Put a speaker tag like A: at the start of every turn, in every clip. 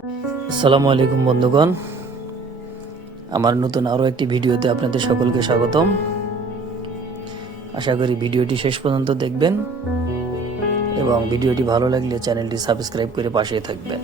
A: আসসালামু আলাইকুম, বন্ধুগণ। আমার নতুন আরও একটি ভিডিওতে আপনাদের সকলকে স্বাগতম। আশা করি ভিডিওটি শেষ পর্যন্ত দেখবেন এবং ভিডিওটি ভালো লাগলে চ্যানেলটি সাবস্ক্রাইব করে পাশে থাকবেন।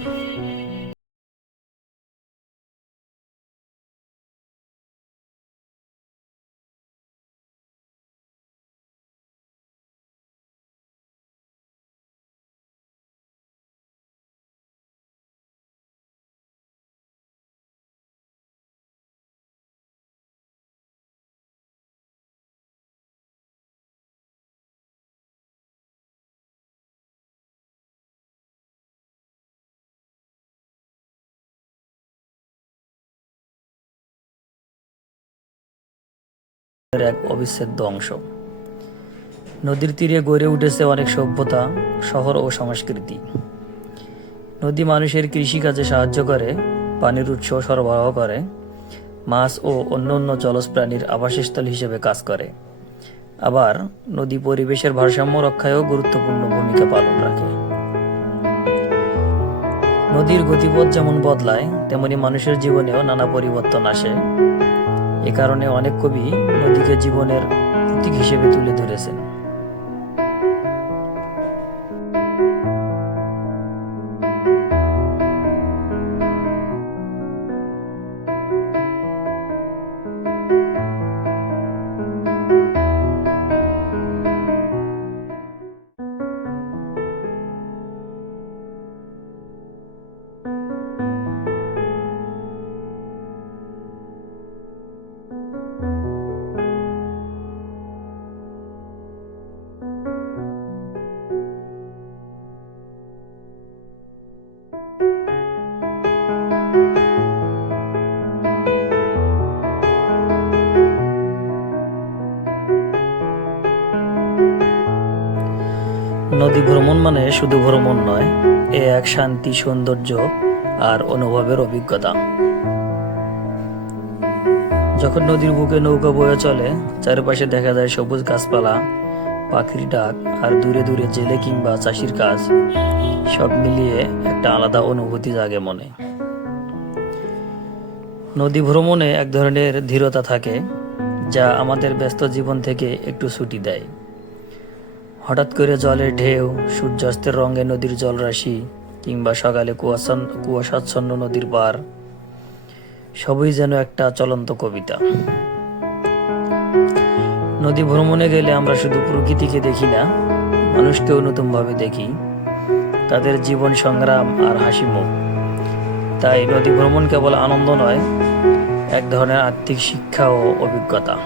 A: এক অবিচ্ছেদ্য অংশ। নদীর তীরে গড়ে উঠেছে অনেক সভ্যতা, শহর ও সংস্কৃতি। নদী মানুষের কৃষিকাজে সাহায্য করে, পানির উৎস সরবরাহ করে, মাছ ও অন্যান্য জলজ প্রাণীর আবাসস্থল হিসেবে কাজ করে। আবার নদী পরিবেশের ভারসাম্য রক্ষায়ও গুরুত্বপূর্ণ ভূমিকা পালন রাখে। নদীর গতিপথ যেমন বদলায়, তেমনি মানুষের জীবনেও নানা পরিবর্তন আসে। এ কারণে অনেক কবি নদীকে জীবনের প্রতীক হিসেবে তুলে ধরেছেন। নদী ভ্রমণ মানে শুধু ভ্রমণ নয়, এ এক শান্তি, সৌন্দর্য আর অনুভবের অভিজ্ঞতা। যখন নদীর বুকে নৌকা বয়ে চলে, চারপাশে দেখা যায় সবুজ গাছপালা, পাখির ডাক আর দূরে দূরে জেলে কিংবা চাষির কাজ। সব মিলিয়ে একটা আলাদা অনুভূতি জাগে মনে। নদী ভ্রমণে এক ধরনের ধীরতা থাকে, যা আমাদের ব্যস্ত জীবন থেকে একটু ছুটি দেয়। হঠাৎ করে জলের ঢেউ, সূর্যাস্তের রঙে নদীর জলরাশি কিংবা সকালে কুয়াশা কুয়াশাচ্ছন্ন নদীর পার। সবই যেন একটা চলন্ত কবিতা। নদী ভ্রমণে গেলে আমরা শুধু প্রকৃতিকে দেখি না, মানুষকেও নতুনভাবে দেখি। তাদের জীবন সংগ্রাম আর হাসি মুখ। তাই নদী ভ্রমণ কেবল আনন্দ নয়, এক ধরনের আর্থিক শিক্ষা ও অভিজ্ঞতা।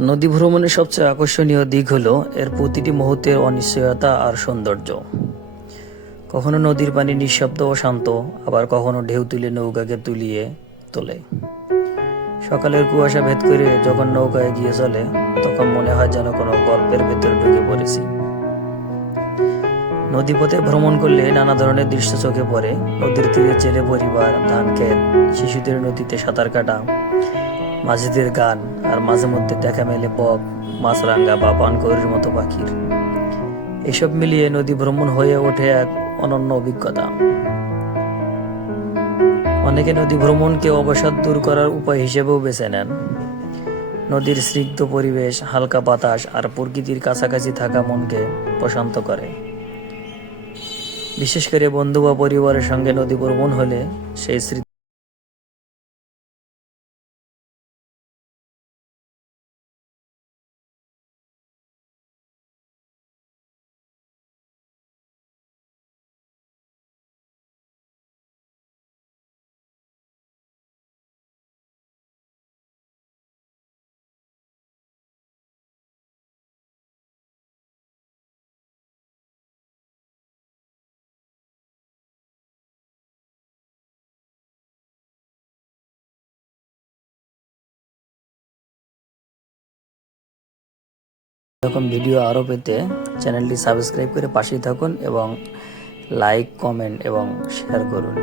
A: নদী ভ্রমণের সবচেয়ে আকর্ষণীয় দিক হলো এর প্রতিটি মুহূর্তের অনিশ্চয়তা আর সৌন্দর্য। কখনো নদীর পানি নিঃশব্দ ও শান্ত, আবার কখনো ঢেউ তুলে নৌকাকে তুলিয়ে তোলে। সকালের কুয়াশা ভেদ করে যখন নৌকায় গিয়ে চলে, তখন মনে হয় যেন কোনো গল্পের ভেতরে ঢুকে পড়েছি। নদীপথে ভ্রমণ করলে নানা ধরনের দৃশ্য চোখে পড়ে। নদীর তীরে জেলে পরিবার, ধান ক্ষেত, শিশুদের নদীতে সাঁতার কাটা মাঝিদের গান আর মাঝে মধ্যে দেখা মেলে বক মাছরাঙ্গা বা পানকৌড়ির মতো পাখির। এসব মিলিয়ে নদী ভ্রমণ হয়ে ওঠে এক অনন্য অভিজ্ঞতা। অনেকে নদী ভ্রমণকে অবসাদ দূর করার উপায় হিসেবেও বেছে নেন। নদীর স্নিগ্ধ পরিবেশ, হালকা বাতাস আর প্রকৃতির কাছাকাছি থাকা মনকে প্রশান্ত করে। বিশেষ করে বন্ধু বা পরিবারের সঙ্গে নদী ভ্রমণ হলে সেই স্মৃতি এরকম ভিডিও আরও পেতে চ্যানেলটি সাবস্ক্রাইব করে পাশেই থাকুন এবং লাইক, কমেন্ট এবং শেয়ার করুন।